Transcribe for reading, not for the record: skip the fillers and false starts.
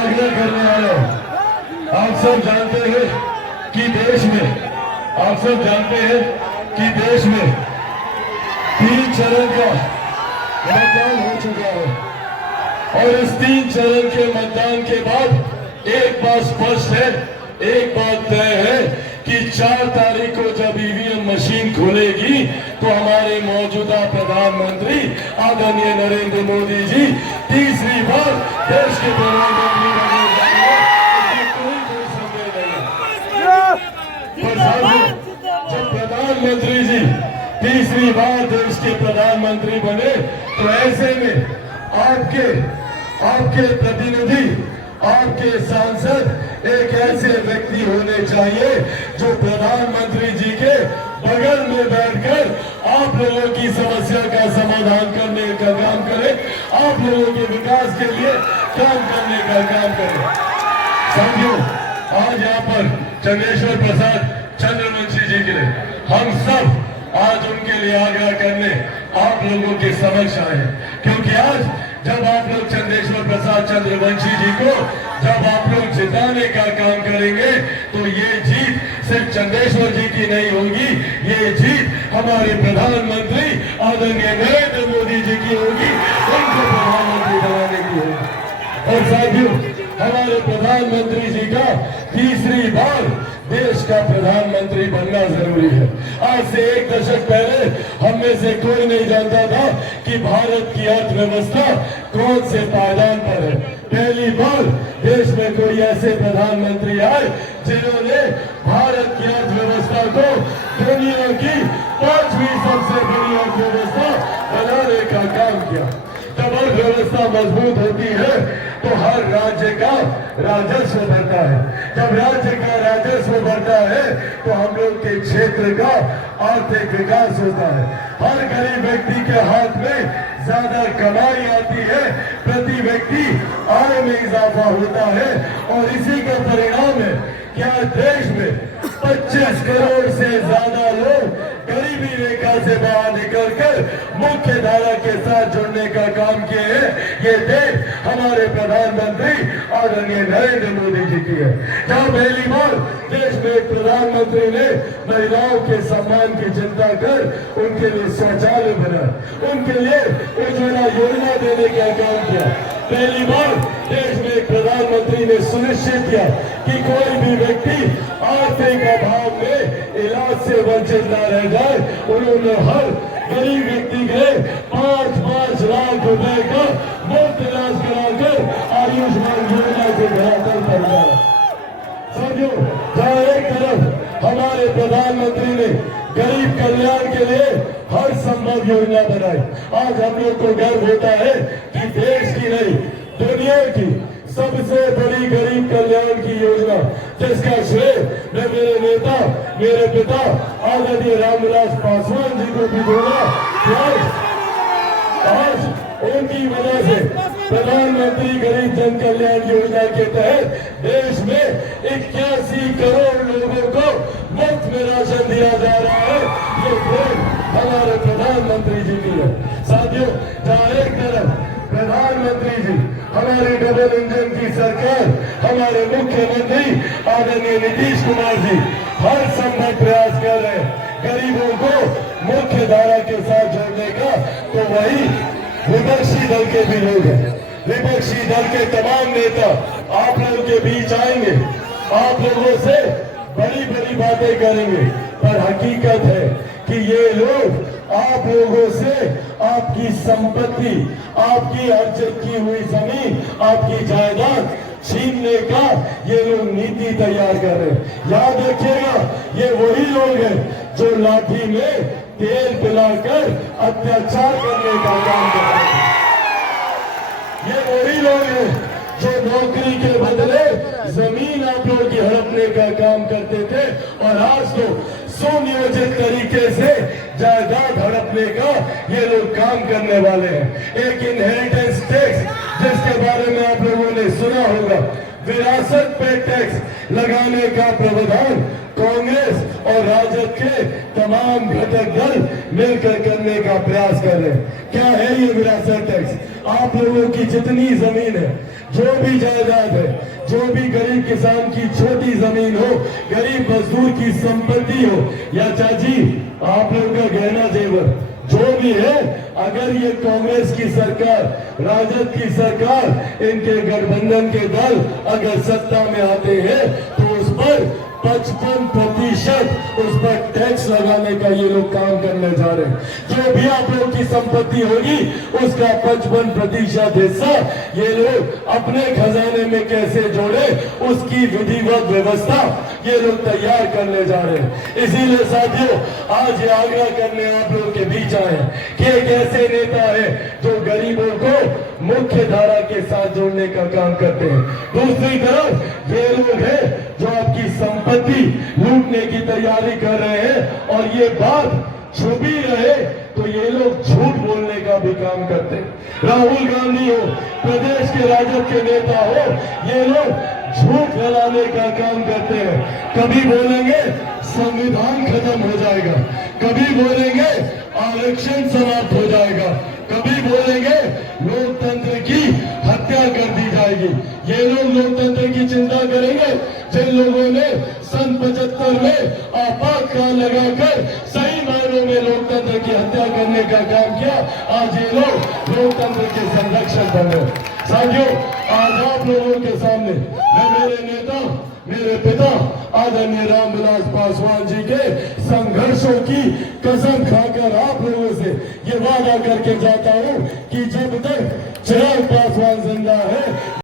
आग्रह करने वाला हूं। आप सब जानते हैं कि देश में तीन चरण का मतदान हो चुका है और इस तीन चरण के मतदान के बाद एक बात स्पष्ट है, एक बात तय है कि 4 तारीख को जब ईवीएम मशीन खुलेगी तो हमारे मौजूदा प्रधानमंत्री आदरणीय नरेंद्र मोदी जी तीसरी बार देश के प्रधानमंत्री बने जाएंगे। कोई संदेह नहीं। जब प्रधानमंत्री जी तीसरी बार देश के प्रधानमंत्री बने तो ऐसे में आपके प्रतिनिधि, आपके सांसद एक ऐसे व्यक्ति होने चाहिए जो प्रधानमंत्री जी के बगल में बैठकर आप लोगों की समस्या का समाधान करने का काम करे, आप लोगों के विकास के लिए काम करने का काम करे। साथियों, आज यहाँ पर चंद्रेश्वर प्रसाद चंद्रवंशी जी के लिए हम सब आज उनके लिए आग्रह करने आप लोगों के समक्ष आए, क्योंकि आज जब आप लोग चंद्रेश्वर प्रसाद चंद्रवंशी जी को जब आप लोग जिताने का काम करेंगे तो ये जीत सिर्फ चंद्रेश्वर जी की नहीं होगी, ये जीत हमारे प्रधानमंत्री आदरणीय नरेंद्र मोदी जी की होगी, उनको प्रधानमंत्री बनाने की होगी। और साथियों, हमारे प्रधानमंत्री जी का तीसरी बार देश का प्रधानमंत्री बनना जरूरी है। आज से 1 दशक पहले हम में से कोई नहीं जानता था कि भारत की अर्थव्यवस्था कौन से पायदान पर है। पहली बार देश में कोई ऐसे प्रधानमंत्री आए जिन्होंने भारत की अर्थव्यवस्था को दुनिया की 5वीं सबसे बड़ी अर्थव्यवस्था बनाने का काम किया। जब अर्थव्यवस्था मजबूत होती है तो हर राज्य का राजस्व बढ़ता है। जब राज्य का राजस्व बढ़ता है तो हम लोग के क्षेत्र का आर्थिक विकास होता है। हर गरीब व्यक्ति के हाथ में ज्यादा कमाई आती है, प्रति व्यक्ति आय में इजाफा होता है और इसी का परिणाम है क्या देश में 25 करोड़ से ज्यादा लोग गरीबी रेखा से बाहर निकलकर मुख्य धारा के साथ जुड़ने का काम किए हैं। ये देश हमारे प्रधानमंत्री आदरणीय नरेंद्र मोदी जी की है। जहाँ पहली बार देश में एक प्रधानमंत्री ने महिलाओं के सम्मान की चिंता कर उनके लिए शौचालय बना, उनके लिए उज्ज्वला योजना देने का काम किया। पहली बार देश में एक प्रधानमंत्री ने सुनिश्चित किया कि कोई भी व्यक्ति आर्थिक अभाव में इलाज से वंचित न रह जाए। उन्होंने हर गरीब व्यक्ति के 5-5 लाख रुपए का मुफ्त इलाज कराकर आयुष्मान योजना को धरातल पर लाया। साथियों, जहाँ एक तरफ हमारे प्रधानमंत्री ने गरीब कल्याण के लिए हर संभव योजना बनाई, आज हम लोग को गर्व होता है कि देश की नहीं दुनिया की सबसे बड़ी गरीब कल्याण की योजना जिसका श्रेय मैं मेरे नेता, मेरे पिता आदरणीय रामविलास पासवान जी को भी दूंगा। आज उनकी वजह से प्रधानमंत्री गरीब जन कल्याण योजना के तहत देश में 81 करोड़ लोगों को मुफ्त में राशन दिया जा रहा है। ये देश हमारे प्रधानमंत्री जी की है। साथियों, जहाँ एक तरफ प्रधानमंत्री जी हमारे डबल इंजन की सरकार, हमारे मुख्यमंत्री आदरणीय नीतीश कुमार जी हर संभव प्रयास कर रहे हैं गरीबों को मुख्य धारा के साथ जोड़ने का, तो वही विपक्षी दल के भी लोग हैं। विपक्षी दल के तमाम नेता आप लोगों के बीच आएंगे, आप लोगों से बड़ी बड़ी बातें करेंगे, पर हकीकत है कि ये लोग आप लोगों से आपकी संपत्ति, आपकी अर्जित की हुई जमीन, आपकी जायदाद छीनने का ये लोग नीति तैयार कर रहे हैं। याद रखिएगा, ये वही लोग हैं जो लाठी में तेल पिलाकर अत्याचार करने का काम कर रहे हैं। ये वही लोग हैं जो नौकरी के बदले जमीन आप लोगों की हड़पने का काम करते थे और आज तो सुनियोजित तरीके से जायदाद हड़पने का ये लोग काम करने वाले हैं। एक इनहेरिटेंस टैक्स जिसके बारे में आप लोगों ने सुना होगा, विरासत पे टैक्स लगाने का प्रावधान कांग्रेस और राजद के तमाम घटक दल मिलकर करने का प्रयास कर रहे हैं। क्या है ये विरासत टैक्स? आप लोगों की जितनी जमीन है, जो भी जायदाद है, जो भी गरीब किसान की छोटी जमीन हो, गरीब मजदूर की संपत्ति हो, या चाची आप लोग का गहना जेवर जो भी है, अगर ये कांग्रेस की सरकार, राजद की सरकार, इनके गठबंधन के दल अगर सत्ता में आते हैं तो उस पर 55% उस पर टैक्स लगाने का ये लोग काम करने जा रहे हैं। जो भी आप लोग की संपत्ति होगी उसका 55% हिस्सा ये लोग अपने खजाने में कैसे जोड़े, उसकी विधिवत व्यवस्था ये लोग तैयार करने जा रहे हैं। इसीलिए साथियों, आज ये आग्रह करने आप लोग के बीच आए हैं कि एक ऐसे नेता है जो गरीबों को मुख्य धारा के साथ जोड़ने का काम करते हैं। दूसरी तरफ ये लोग हैं जो आपकी संपत्ति लूटने की तैयारी कर रहे हैं, और ये बात छुपी रहे तो ये लोग झूठ बोलने का भी काम करते हैं। राहुल गांधी हो, प्रदेश के राजद के नेता हो, ये लोग झूठ फैलाने का काम करते हैं। कभी बोलेंगे संविधान खत्म हो जाएगा, कभी बोलेंगे आरक्षण समाप्त हो जाएगा, कभी बोलेंगे लोकतंत्र की हत्या कर दी जाएगी। ये लोग लोकतंत्र की चिंता करेंगे जिन लोगों ने सन 75 में आपातकाल लगाकर सही मायनों में लोकतंत्र की हत्या करने का काम किया। आज ये लोग लोकतंत्र के संरक्षक बन रहे। साथियों, आज आप लोगों के सामने मैं मेरे नेता, मेरे पिता आदरणीय रामविलास पासवान जी के संघर्षों की कसम खाकर आप लोगों से ये वादा करके जाता हूं कि जब तक चिराग पासवान जिंदा है